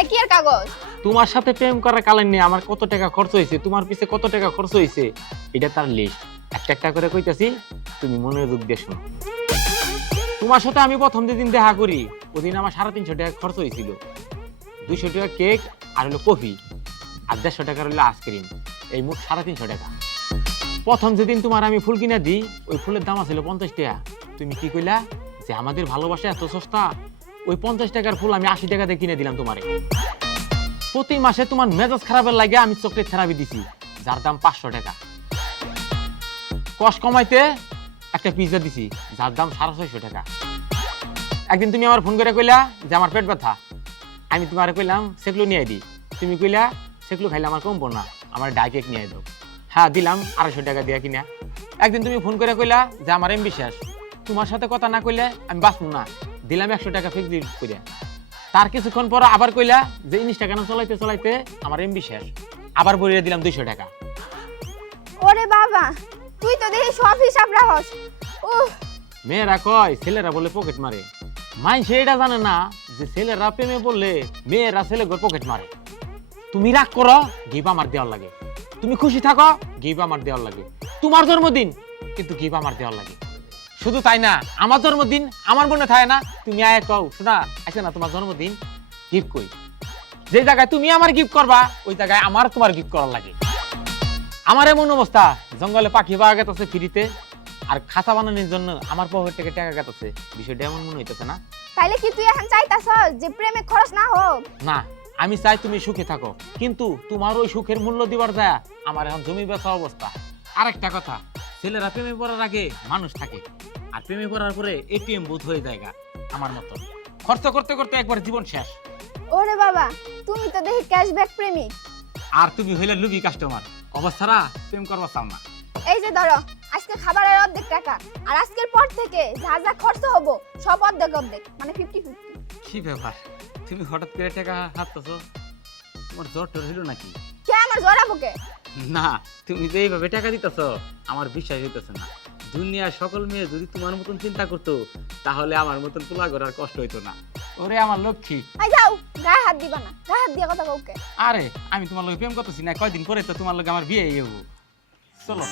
এলে কি আর কাগজ? তোমার সাথে প্রেম করার কালে নিয়ে আমার কত টাকা খরচ হয়েছে, তোমার পিছে কত টাকা খরচ হয়েছে, এটা তার লিস্ট একটা একটা করে কইতাছি, তুমি মনোযোগ দিয়ে শোনো। তোমার সাথে আমি প্রথম যেদিন দেখা করি, ওদিন আমার সাড়ে তিনশো টাকা খরচ হয়েছিল। দুইশো টাকা কেক আর হলো কফি, আর দেড়শো টাকার হলো আইসক্রিম এই মোট সাড়ে তিনশো টাকা। প্রথম যেদিন তোমার আমি ফুল কিনে দিই, ওই ফুলের দাম আছিল পঞ্চাশ টাকা। তুমি কি কইলা যে আমাদের ভালোবাসা এত সস্তা ওই পঞ্চাশ টাকার ফুল আমি আশি টাকা দিয়ে কিনে দিলাম তোমারে। প্রতি মাসে তোমার মেজাজ খারাপের লাগে আমি চকলেট থেরাপি দিছি, যার দাম পাঁচশো টাকা। কষ্ট কমাইতে একটা পিৎজা দিছি, যার দাম সাড়ে ছয়শো টাকা। একদিন তুমি আমার ফোন করে কইলা যে আমার পেট ব্যথা। আমি তোমার কইলাম, সেগুলো নিয়ে দিই তুমি কইলা, সেগুলো খাইলে আমার কমবো না, আমার ডাইকেক নিয়ে দাও। হ্যাঁ দিলাম, আড়াইশো টাকা দিয়া কিনা। একদিন তুমি ফোন করে কইলা যে আমার এম বিশ্বাস তোমার সাথে কথা না কইলে আমি বাঁচবো না। দিলাম একশো টাকা ফিক্স করে তার কিছুক্ষণ পর আবার কইলা যে ইনস্টাগ্রাম চলাইতে চলাইতে আমার এমবি শেষ। আবার বলিয়ে দিলাম দুইশো টাকা। ওরে বাবা তুই তো দেখি সব হিসাব রাখস। মেয়েরা কয় ছেলেরা বলে পকেট মারে। মাই সেটা জানে না যে ছেলেরা প্রেমে বললে মেয়েরা ছেলে পকেট মারে। তুমি রাগ করো গিফট আমার দেওয়ার লাগে। তুমি খুশি থাকো গিফট আমার দেওয়ার লাগে। তোমার জন্মদিন কিন্তু গিফট আমার দেওয়ার লাগে। শুধু তাই না আমার জন্মদিন আমার মনে থাকে না। তুমি আয় কও শোনা আছে না তোমার জন্মদিন গিফট কই? যে জায়গায় তুমি আমার গিফট করবা ওই জায়গায় আমার তোমার গিফট করার লাগে। আমার এমন অবস্থা জঙ্গলে পাখি পাওয়া গেছে ফ্রিতে আর খাতা বানানোর জন্য আমার পকেট থেকে টাকা গেছে বিষয়টা এমন মনে হইতেছে না? তাইলে কি তুই এখন চাইতাছস যে প্রেমে খরচ না হোক? না আমি চাই তুমি সুখে থাকো কিন্তু তোমার ওই সুখের মূল্য দিবার যায় আমার এখন জমি বেচা অবস্থা। আরেকটা কথা ছেলেরা প্রেমে পড়ার আগে মানুষ থাকে। আর প্রেমে পড়ার পরে এটিএম বুথ হয়ে যায় গা, আমার মতো। খরচ করতে করতে একবার জীবন শেষ। ওরে বাবা তুমি তো দেখি ক্যাশব্যাক প্রেমিক। আর তুমি হইলে লুবি কাস্টমার অবস্থারা প্রেম করবা চাও না এই যে ধরো আজকে খাবারের অর্ধেক টাকা আর আজকের পর থেকে যা যা খরচ হব সব অর্ধেক অর্ধেক মানে ফিফটি ফিফটি কি ব্যাপার? তুমি হঠাৎ করে টাকা হাততেছো? তোমার জ্বর টর হইল নাকি? কে আমার জড়াবো কে? না তুমি যে এইভাবে টাকা দিতেছ আমার বিশ্বাস হইতেছে না। দুনিয়ার সকল মেয়ে যদি তোমার মতন চিন্তা করতো তাহলে আমার মতন পোলা করার কষ্ট হইতো না। ওরে আমার লক্ষ্মী। আই যাও গায়ে হাত দিবা না গায়ে হাত দিয়ে কথা কাউকে আরে আমি তোমার লগে প্রেম করতেছি না কয়দিন পরে তো তোমার লগে আমার বিয়ে হইব। চলো।